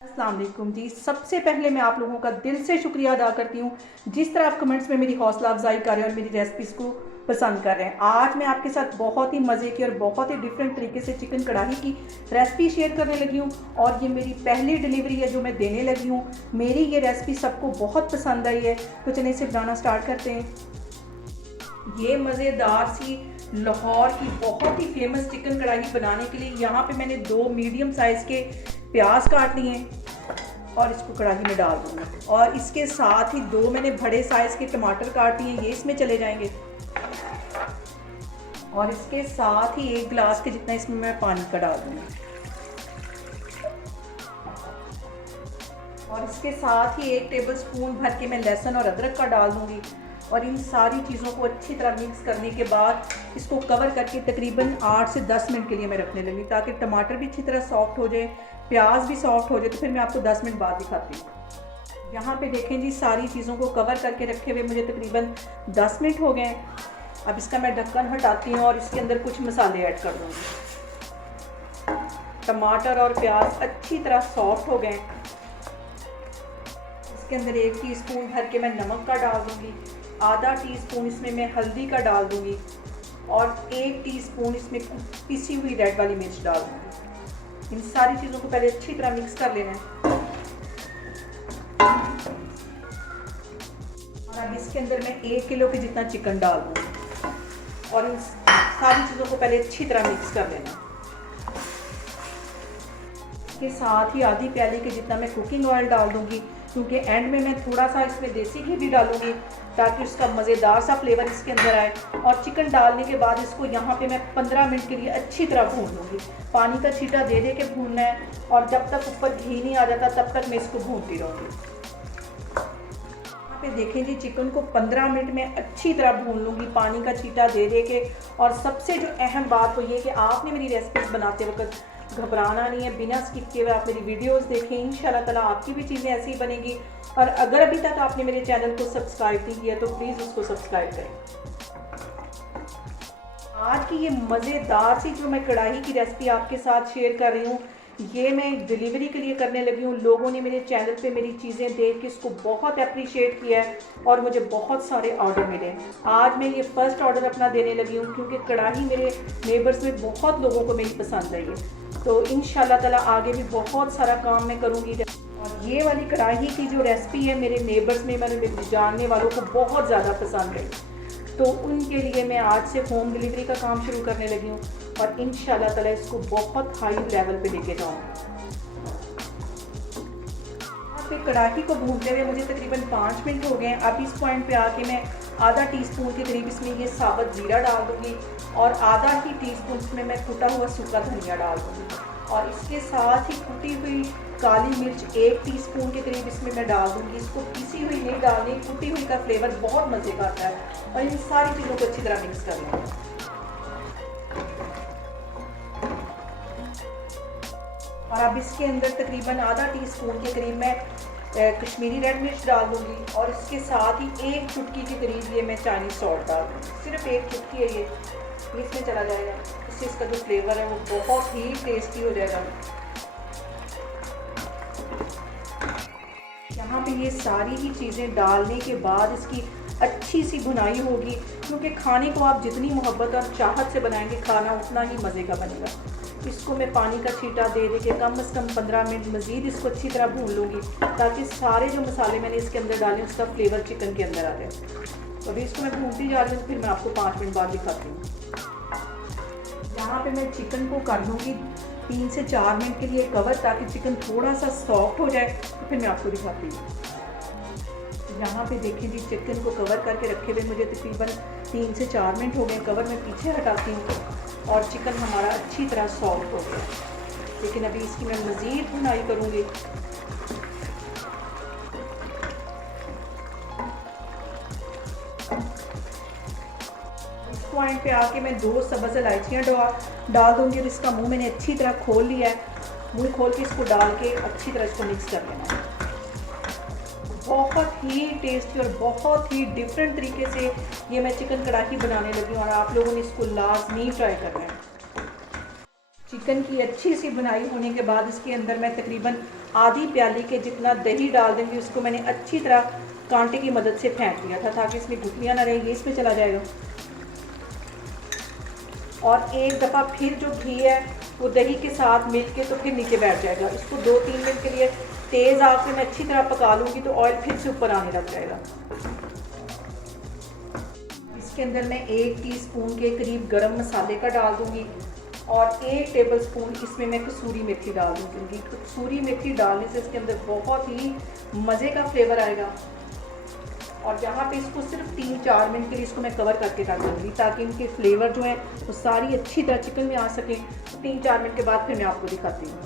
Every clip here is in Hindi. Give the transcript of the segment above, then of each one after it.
अस्सलाम वालेकुम जी। सबसे पहले मैं आप लोगों का दिल से शुक्रिया अदा करती हूँ जिस तरह आप कमेंट्स में मेरी हौसला अफजाई कर रहे हैं और मेरी रेसिपीज़ को पसंद कर रहे हैं। आज मैं आपके साथ बहुत ही मज़े की और बहुत ही डिफरेंट तरीके से चिकन कढ़ाई की रेसिपी शेयर करने लगी हूँ और ये मेरी पहली डिलीवरी है जो मैं देने लगी हूँ। मेरी ये रेसिपी सबको बहुत पसंद आई है, तो चलिए इसे बनाना स्टार्ट करते हैं। ये मज़ेदार सी लाहौर की बहुत ही फेमस चिकन कढ़ाई बनाने के लिए यहाँ पे मैंने 2 मीडियम साइज़ के प्याज काट लिए और इसको कढ़ाई में डाल दूँगी और इसके साथ ही 2 मैंने बड़े साइज़ के टमाटर काट लिए, ये इसमें चले जाएंगे और इसके साथ ही 1 गिलास के जितना इसमें मैं पानी का डाल दूँगी और इसके साथ ही 1 टेबलस्पून भर के मैं लहसुन और अदरक का डाल दूँगी और इन सारी चीज़ों को अच्छी तरह मिक्स करने के बाद इसको कवर करके तकरीबन 8 से 10 मिनट के लिए मैं रखने लगी ताकि टमाटर भी अच्छी तरह सॉफ्ट हो जाए, प्याज भी सॉफ्ट हो जाए। तो फिर मैं आपको 10 मिनट बाद दिखाती हूँ। यहाँ पे देखें जी, सारी चीज़ों को कवर करके रखे हुए मुझे तकरीबन 10 मिनट हो गए। अब इसका मैं ढक्कन हटाती हूँ और इसके अंदर कुछ मसाले ऐड कर दूँगी। टमाटर और प्याज अच्छी तरह सॉफ्ट हो गए। इसके अंदर 1 टीस्पून भर के मैं नमक का डाल दूँगी, आधा टीस्पून इसमें मैं हल्दी का डाल दूँगी और 1 टीस्पून इसमें पिसी हुई रेड वाली मिर्च डाल दूँगी। इन सारी चीज़ों को पहले अच्छी तरह मिक्स कर लेना है और अब इसके अंदर मैं 1 किलो के जितना चिकन डाल दूँगी और इन सारी चीज़ों को पहले अच्छी तरह मिक्स कर लेना है। इसके साथ ही आधी प्याली के जितना मैं कुकिंग ऑयल डाल दूँगी क्योंकि एंड में मैं थोड़ा सा इसमें देसी घी भी डालूंगी ताकि उसका मज़ेदार सा फ्लेवर इसके अंदर आए। और चिकन डालने के बाद इसको यहाँ पे मैं 15 मिनट के लिए अच्छी तरह भून लूँगी। पानी का छींटा दे दे के भूनना है और जब तक ऊपर घी नहीं आ जाता तब तक मैं इसको भूनती रहूँगी। यहाँ पे देखें जी, चिकन को 15 मिनट में अच्छी तरह भून लूँगी पानी का छींटा दे दे के। और सबसे जो अहम बात वो ये कि आपने मेरी रेसिपीज़ बनाते वक्त घबराना नहीं है, बिना स्किप किए हुए आप मेरी वीडियोस देखें। इंशाल्लाह ताला आपकी भी चीज़ें ऐसी ही बनेंगी। और अगर अभी तक आपने मेरे चैनल को सब्सक्राइब नहीं किया तो प्लीज़ उसको सब्सक्राइब करें। आज की ये मज़ेदार सी जो मैं कढ़ाई की रेसिपी आपके साथ शेयर कर रही हूँ, ये मैं डिलीवरी के लिए करने लगी हूँ। लोगों ने मेरे चैनल पे मेरी चीज़ें देख के इसको बहुत अप्रिशिएट किया है और मुझे बहुत सारे ऑर्डर मिले। आज मैं ये फर्स्ट ऑर्डर अपना देने लगी हूँ क्योंकि कढ़ाई मेरे नेबर्स में बहुत लोगों को मेरी पसंद आई है। तो इंशाल्लाह ताला आगे भी बहुत सारा काम मैं करूँगी। और ये वाली कढ़ाई की जो रेसिपी है मेरे नेबर्स में, मेरे जानने वालों को बहुत ज़्यादा पसंद है, तो उनके लिए मैं आज से होम डिलीवरी का काम शुरू करने लगी हूँ और इंशाल्लाह ताला इसको बहुत हाई लेवल पे लेके जाऊँगी। यहाँ पे कढ़ाई को भूनते हुए मुझे तकरीबन 5 मिनट हो गए। अब इस पॉइंट पे आके मैं आधा टीस्पून के करीब इसमें ये साबुत जीरा डाल दूँगी और आधा ही टीस्पून इसमें मैं कुटा हुआ सूखा धनिया डाल दूँगी और इसके साथ ही कुटी हुई काली मिर्च 1 टीस्पून के करीब इसमें मैं डाल दूँगी। इसको पिसी हुई नहीं डालनी, कुटी हुई का फ्लेवर बहुत मज़े का आता है। और इन सारी चीज़ों को अच्छी तरह मिक्स कर लेंगे। और अब इसके अंदर तकरीबन आधा टीस्पून के करीब मैं कश्मीरी रेड मिर्च डाल दूँगी और इसके साथ ही 1 चुटकी के करीब ये मैं चाइनीज़ सॉल्ट डाल दूँगी। सिर्फ 1 चुटकी है ये इसमें चला जाएगा, इससे इसका जो फ्लेवर है वो बहुत ही टेस्टी हो जाएगा। यहाँ पे ये सारी ही चीज़ें डालने के बाद इसकी अच्छी सी भुनाई होगी क्योंकि खाने को आप जितनी मोहब्बत और चाहत से बनाएंगे खाना उतना ही मज़े का बनेगा। इसको मैं पानी का छींटा दे दे के कम से कम 15 मिनट मज़ीद इसको अच्छी तरह भून लूँगी ताकि सारे जो मसाले मैंने इसके अंदर डाले उसका फ्लेवर चिकन के अंदर आ जाए। तो अभी इसको मैं भूनती जा रही हूँ, फिर मैं आपको 5 मिनट बाद दिखाती हूँ। यहाँ पे मैं चिकन को कर दूँगी 3 से 4 मिनट के लिए कवर ताकि चिकन थोड़ा सा सॉफ्ट हो जाए, तो फिर मैं आपको दिखाती हूँ। यहाँ पे देखिए जी, चिकन को कवर करके रखे हुए मुझे तकरीबन 3 से 4 मिनट हो गए। कवर मैं पीछे हटाती हूँ और चिकन हमारा अच्छी तरह सॉफ्ट हो गया। लेकिन अभी इसकी मैं मज़ीद भुनाई करूँगी। इस पॉइंट पे आके मैं 2 सब्ज़ इलायचियाँ डाल दूँगी और इसका मुंह मैंने अच्छी तरह खोल लिया है। मुंह खोल के इसको डाल के अच्छी तरह इसको मिक्स कर लेना है। बहुत ही टेस्टी और बहुत ही डिफरेंट तरीके से ये मैं चिकन कढ़ाई बनाने लगी हूँ और आप लोगों ने इसको लाजमी ट्राई करना है। चिकन की अच्छी सी बुनाई होने के बाद इसके अंदर मैं तकरीबन आधी प्याली के जितना दही डाल दूँगी। उसको मैंने अच्छी तरह कांटे की मदद से फेंट दिया था ताकि इसमें गुठलियाँ ना रहें, ये इसमें चला जाएगा। और एक दफ़ा फिर जो घी है वो दही के साथ मिल के तो फिर नीचे बैठ जाएगा। इसको 2-3 मिनट के लिए तेज़ आंच पे मैं अच्छी तरह पका लूँगी तो ऑयल फिर से ऊपर आने लग जाएगा। इसके अंदर मैं 1 टीस्पून के करीब गरम मसाले का डाल दूँगी और 1 टेबलस्पून इसमें मैं कसूरी मेथी डाल दूँगी। कसूरी मेथी डालने से इसके अंदर बहुत ही मज़े का फ्लेवर आएगा। और यहाँ पे इसको सिर्फ 3-4 मिनट के लिए इसको मैं कवर करके रख दूँगी ताकि इनके फ्लेवर जो है वो सारी अच्छी तरह चिकन में आ सके। 3-4 मिनट के बाद फिर मैं आपको दिखाती हूँ।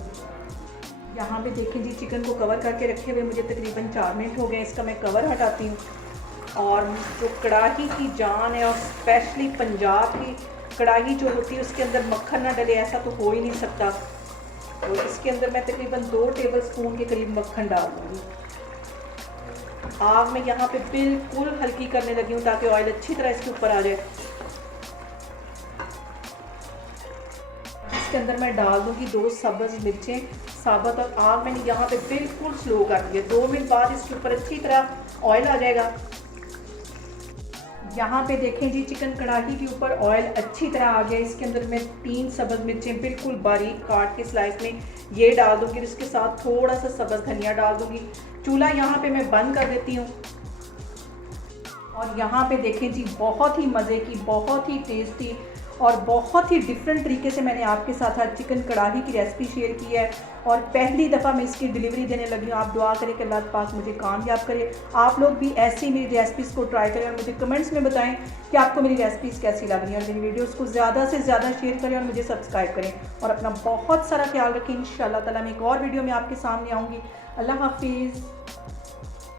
यहाँ पे देखें जी, चिकन को कवर करके रखे हुए मुझे तकरीबन 4 मिनट हो गए। इसका मैं कवर हटाती हूँ। और जो कढ़ाई की जान है, और स्पेशली पंजाब की कढ़ाई जो होती है उसके अंदर मक्खन ना डले ऐसा तो हो ही नहीं सकता। तो इसके अंदर मैं तकरीबन 2 टेबलस्पून के करीब मक्खन डाल दूँगी। आग में यहाँ पे बिल्कुल हल्की करने लगी हूँ ताकि ऑयल अच्छी तरह इसके ऊपर आ जाए। इसके अंदर मैं डाल दूँगी 2 सब्ज़ मिर्चें साबुत, और आग मैंने यहाँ पे बिल्कुल स्लो कर दी है। 2 मिनट बाद इसके ऊपर अच्छी तरह ऑयल आ जाएगा। यहाँ पे देखें जी, चिकन कढ़ाई के ऊपर ऑयल अच्छी तरह आ गया। इसके अंदर मैं 3 सब्ज़ मिर्चें बिल्कुल बारीक काट के स्लाइस में ये डाल दूँगी। इसके साथ थोड़ा सा सब्ज़ धनिया डाल दूँगी। चूल्हा यहाँ पे मैं बंद कर देती हूँ। और यहाँ पे देखें जी, बहुत ही मज़े की, बहुत ही टेस्टी और बहुत ही डिफरेंट तरीके से मैंने आपके साथ आज चिकन कढ़ाई की रेसिपी शेयर की है। और पहली दफ़ा मैं इसकी डिलीवरी देने लगी हूँ। आप दुआ करें कि अल्लाह पाक मुझे कामयाब करे। आप लोग भी ऐसी मेरी रेसिपीज़ को ट्राई करें और मुझे कमेंट्स में बताएं कि आपको मेरी रेसिपीज़ कैसी लग रही हैं। और मेरी वीडियोज़ को ज़्यादा से ज़्यादा शेयर करें और मुझे सब्सक्राइब करें। और अपना बहुत सारा ख्याल रखें। इंशाअल्लाह ताला मैं एक और वीडियो में आपके सामने आऊँगी। अल्लाह हाफिज़।